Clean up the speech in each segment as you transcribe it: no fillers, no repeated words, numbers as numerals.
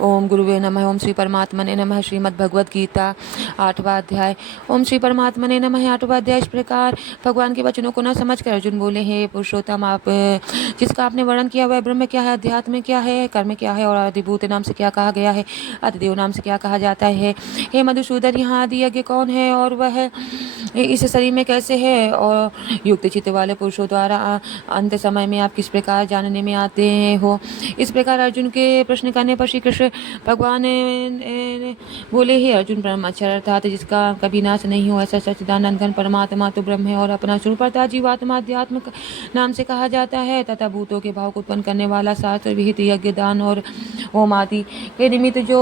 ओम गुरुवे नमः। ओम श्री परमात्मने नमः। श्रीमद् भगवद गीता 8वां अध्याय। ओम श्री परमात्मने नमः। 8वां अध्याय। इस प्रकार भगवान के वचनों को न समझकर अर्जुन बोले, हे पुरुषोत्तम, आप जिसका आपने वर्णन किया वह ब्रह्म क्या है, अध्यात्म क्या है, कर्म क्या है और आदिभूत नाम से क्या कहा गया है, आदिदेव नाम से क्या कहा जाता है। हे मधुसूदन, यहाँ आदि यज्ञ कौन है और वह इस शरीर में कैसे है, और युक्त चित्त वाले पुरुषों द्वारा अंत समय में आप किस प्रकार जानने में आते हो। इस प्रकार अर्जुन के प्रश्न करने पर श्री कृष्ण भगवान बोले, हे अर्जुन, ब्रह्म अक्षर अर्थात जिसका कभी नाश नहीं हो, ऐसा सच्चिदानंद घन परमात्मा तो ब्रह्म है और अपना स्वरूप अर्थात जीवात्मा अध्यात्म नाम से कहा जाता है, तथा भूतों के भाव को उत्पन्न करने वाला शास्त्र विहित यज्ञ दान और होम आदि के निमित्त जो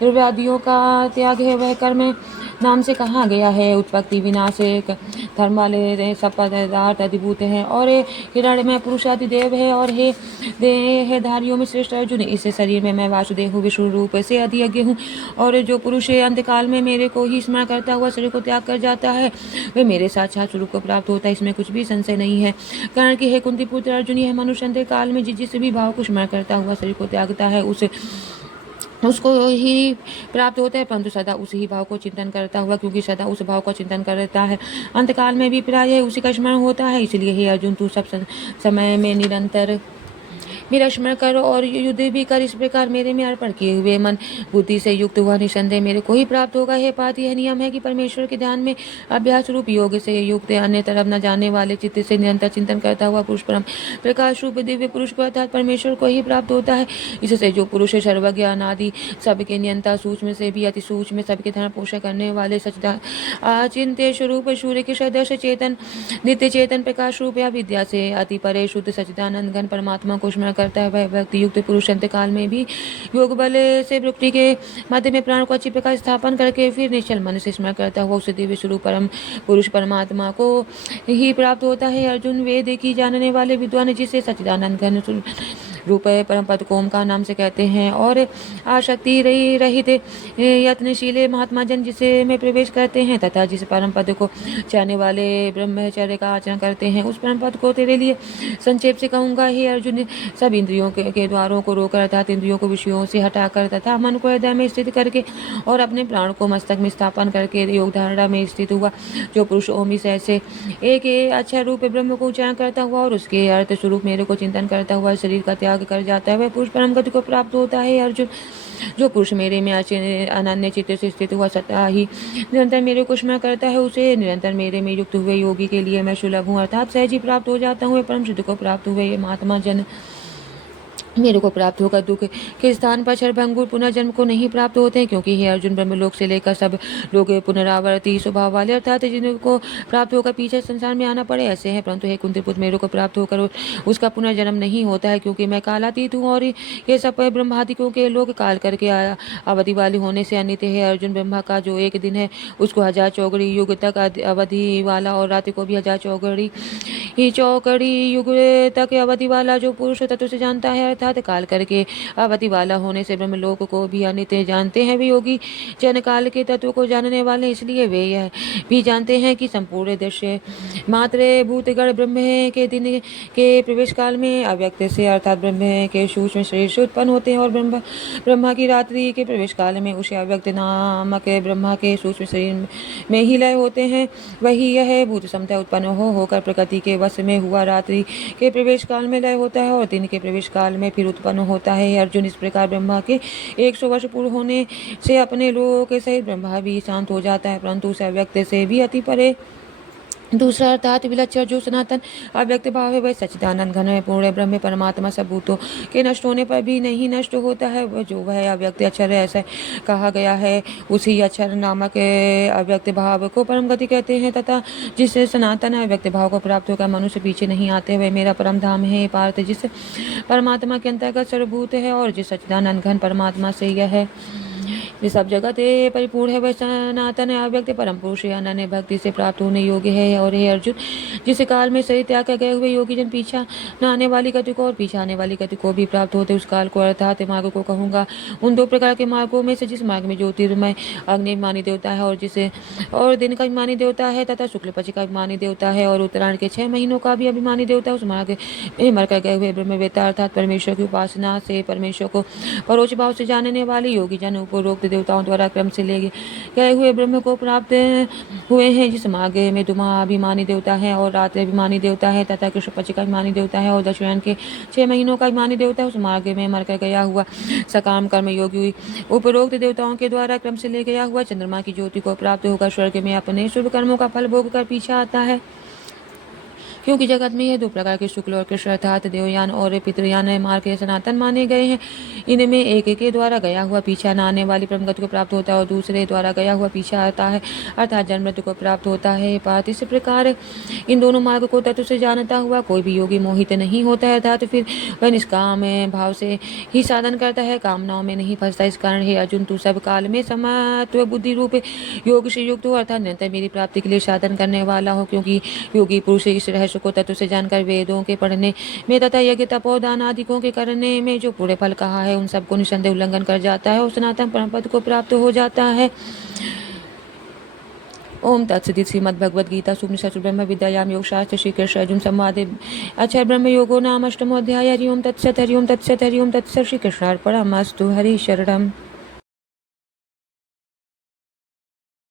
द्रव्यादियों का त्याग है वह कर्म नाम से कहा गया है। उत्पत्ति विनाश धर्म वाले सब पदार्थ अधिभूत हैं और हिरण्य में पुरुष आदि देव है। और हे देहधारियों में श्रेष्ठ अर्जुन, इस शरीर में मैं वासुदेव हूँ, विष्णु रूप से अधियज्ञ हूँ। और जो पुरुष अंतकाल में मेरे को ही स्मरण करता हुआ शरीर को त्याग कर जाता है वे मेरे साक्षात स्वरूप को प्राप्त होता है, इसमें कुछ भी संशय नहीं है। कारण कि हे कुंती पुत्र अर्जुन, यह मनुष्य अंतकाल में जिस भी भाव को स्मरण करता हुआ शरीर को त्यागता है उसको ही प्राप्त होता है, परंतु सदा उसी ही भाव को चिंतन करता हुआ, क्योंकि सदा उस भाव का चिंतन करता है अंतकाल में भी प्राय उसी का स्मरण होता है। इसलिए हे अर्जुन, तू सब समय में निरंतर मेरा स्मरण कर और युद्ध भी कर। इस प्रकार मेरे में अर्पण किए हुए मन बुद्धि से युक्त हुआ निसंदेह मेरे को ही प्राप्त होगा। हे पार्थ, यह नियम है कि परमेश्वर के ध्यान में अभ्यास रूप योग से युक्त अन्य तरफ न जाने वाले चित्त से निरंतर चिंतन करता हुआ पुरुष परम प्रकाश रूप दिव्य पुरुष को अर्थात परमेश्वर को ही प्राप्त होता है। इससे जो पुरुष सर्वज्ञ अनादि सबके नियंता सूक्ष्म से भी अति सूक्ष्म सबके धर्म पोषण करने वाले सच्चिदानंद अचिंत्य स्वरूप सूर्य के सदृश चेतन नित्य चेतन प्रकाश रूप या विद्या से अति परे शुद्ध सच्चिदानंद घन परमात्मा को स्मरण करता है, वह व्यक्ति युक्त पुरुष अंतकाल में भी योग बल से वृत्ति के मध्य में प्राण को अच्छी प्रकार स्थापन करके फिर निश्चल मन से स्मरण करता हुआ उस दिव्य स्वरूप परम पुरुष परमात्मा को ही प्राप्त होता है। अर्जुन, वेद की जानने वाले विद्वान जिसे सच्चिदानंद घन रूप परम पद को ओमकार नाम से कहते हैं और आसक्ति रहित यत्नशील महात्मा जन जिसे में प्रवेश करते हैं तथा जिस परम पद को चाहने वाले ब्रह्मचर्य का आचरण करते हैं, उस परम पद को तेरे लिए संक्षेप से कहूँगा। हे अर्जुन, सब इंद्रियों के द्वारों को रोकर अर्थात इंद्रियों को विषयों से हटाकर तथा मन को हृदय में स्थित करके और अपने प्राण को मस्तक में स्थापन करके योग धारणा में स्थित हुआ जो पुरुष ओम से एक अच्छा रूप ब्रह्म को उच्चारण करता हुआ और उसके अर्थ स्वरूप मेरे को चिंतन करता हुआ शरीर का त्याग कर जाता है, वह पुरुष परम गति को प्राप्त होता है। अर्जुन, जो पुरुष मेरे में अनन्य चित्त से स्थित हुआ सदा ही निरंतर मेरे को स्मरण करता है, उसे निरंतर मेरे में युक्त हुए योगी के लिए मैं सुलभ हूँ अर्थात सहज ही प्राप्त हो जाता हूँ। परम सिद्ध को प्राप्त हुए ये महात्मा जन मेरे को प्राप्त होकर दुख के स्थान पर क्षरभंगुर पुनर्जन्म को नहीं प्राप्त होते हैं, क्योंकि हे अर्जुन, ब्रह्मलोक से लेकर सब लोग पुनरावर्ती स्वभाव वाले अर्थात जिनको प्राप्त होकर पीछे संसार में आना पड़े ऐसे हैं, परंतु हे कुंती पुत्र, मेरे को प्राप्त होकर उसका पुनर्जन्म नहीं होता है, क्योंकि मैं कालातीत हूँ और ये सब ब्रह्मादिकों के लोग काल करके अवधि वाले होने से अनित्य है। अर्जुन, ब्रह्मा का जो एक दिन है उसको 1000 चौगड़ी युग तक अवधि वाला और रात्रि को भी 1000 चौगड़ी युग तक अवधि वाला जो पुरुष तत्व से जानता है अर्थात काल करके अवधि वाला होने से ब्रह्मलोक को भी अनित्य जानते हैं। वे योगी जन काल के तत्व को जानने वाले, इसलिए वे यह भी जानते हैं कि संपूर्ण दृश्य मात्र भूतगण ब्रह्म के दिन के प्रवेश काल में अव्यक्त से अर्थात ब्रह्म के सूक्ष्म शरीर से उत्पन्न होते हैं और ब्रह्मा की रात्रि के प्रवेश काल में उसे अव्यक्त नामक ब्रह्मा के सूक्ष्म शरीर में ही लय होते हैं। वही यह भूत समता उत्पन्न होकर प्रकृति के वश में हुआ रात्रि के प्रवेश काल में लय होता है और दिन के प्रवेश काल में फिर उत्पन्न होता है। अर्जुन, इस प्रकार ब्रह्मा के 100 वर्ष पूर्ण होने से अपने लोक के सहित ब्रह्मा भी शांत हो जाता है, परंतु उस अव्यक्त से भी अति परे दूसरा अर्थात विलक्षण जो सनातन अव्यक्त भाव है वह सच्चिदानंद घन है, पूर्ण ब्रह्म परमात्मा सब भूतों के नष्ट होने पर भी नहीं नष्ट होता है। वह जो वह अव्यक्त अक्षर है ऐसा कहा गया है, उसी अक्षर नामक अव्यक्त भाव को परम गति कहते हैं तथा जिससे सनातन अव्यक्त भाव को प्राप्त होकर मनुष्य पीछे नहीं आते, वह मेरा परम धाम है। पार्थ, जिस परमात्मा के अंतर्गत सर्वभूत है और जिस सच्चिदानंद घन परमात्मा से यह जो सब जगत परिपूर्ण है वह सनातन अव्यक्त परम पुरुष है, अनन्य भक्ति से प्राप्त होने योग्य है। और हे अर्जुन, जिस काल में शरीर त्याग कर गए हुए योगी जन पीछा न आने वाली गति को और पीछे आने वाली गति को भी प्राप्त होते उस काल को अर्थात मार्ग को कहूँगा। उन दो प्रकार के मार्गों में से जिस मार्ग में ज्योतिर्मय अग्निमानी देवता है और दिन का अभिमानी देवता है तथा शुक्ल पक्ष का अभिमानी देवता है और उत्तरायण के 6 महीनों का भी अभिमानी देवता है, उस मार्ग में मर कर गए हुए ब्रह्मवेत्ता अर्थात परमेश्वर की उपासना से परमेश्वर को परोक्ष भाव से जानने वाले योगी जन उपरोक्त देवताओं द्वारा क्रम से ले गए हुए ब्रह्म को प्राप्त हुए हैं। जिस मार्ग में धुमा अभिमानी देवता है और रात्रि अभिमानी देवता है तथा कृष्ण पक्ष का अभिमानी देवता है और दक्षिणायन के 6 महीनों का अभिमानी देवता है, उस मार्ग में मरकर गया हुआ सकाम कर्म योगी उपरोक्त देवताओं के द्वारा क्रम से ले गया हुआ चंद्रमा की ज्योति को प्राप्त होकर स्वर्ग में अपने शुभ कर्मों का फल भोग कर पीछे आता है। क्योंकि जगत में यह दो प्रकार के शुक्ल और कृष्ण अर्थात देवयान और पितृयान मार्ग के सनातन माने गए हैं। इनमें एक के द्वारा गया हुआ पीछा न आने वाली परम गति को प्राप्त होता है और दूसरे द्वारा गया हुआ पीछा आता है अर्थात जन्म मृत्यु को प्राप्त होता है। पार्थ इस प्रकार इन दोनों मार्ग को तत्व से जानता हुआ कोई भी योगी मोहित नहीं होता है अर्थात फिर वह निष्काम भाव से ही साधन करता है, कामनाओं में नहीं फंसता। इस कारण हे अर्जुन, तू सब काल में समत्व बुद्धि रूप योग से युक्त हो अर्थात निरंतर मेरी प्राप्ति के लिए साधन करने वाला हो। क्योंकि योगी पुरुष इस रहस्य को तत्व से जानकर वेदों के पढ़ने में तथा यज्ञ तपोदान आदिकों के करने में जो पूरे फल कहा है उन सबको निसंदेह उल्लंघन कर जाता है और सनातन परम पद को प्राप्त हो जाता है। ओम तत्सदित श्रीमद्भगवद्गीता उपनिषद ब्रह्म विद्यायाम योग शास्त्र श्री कृष्ण अर्जुन संवादे अक्षर ब्रह्म योगो नाम अष्टमोऽध्यायः। हरि ओम तत्सत्, हरि ओम तत्सत्, हरि ओम तत्सत्। श्री कृष्णार्पणमस्तु। हरि शरणम्।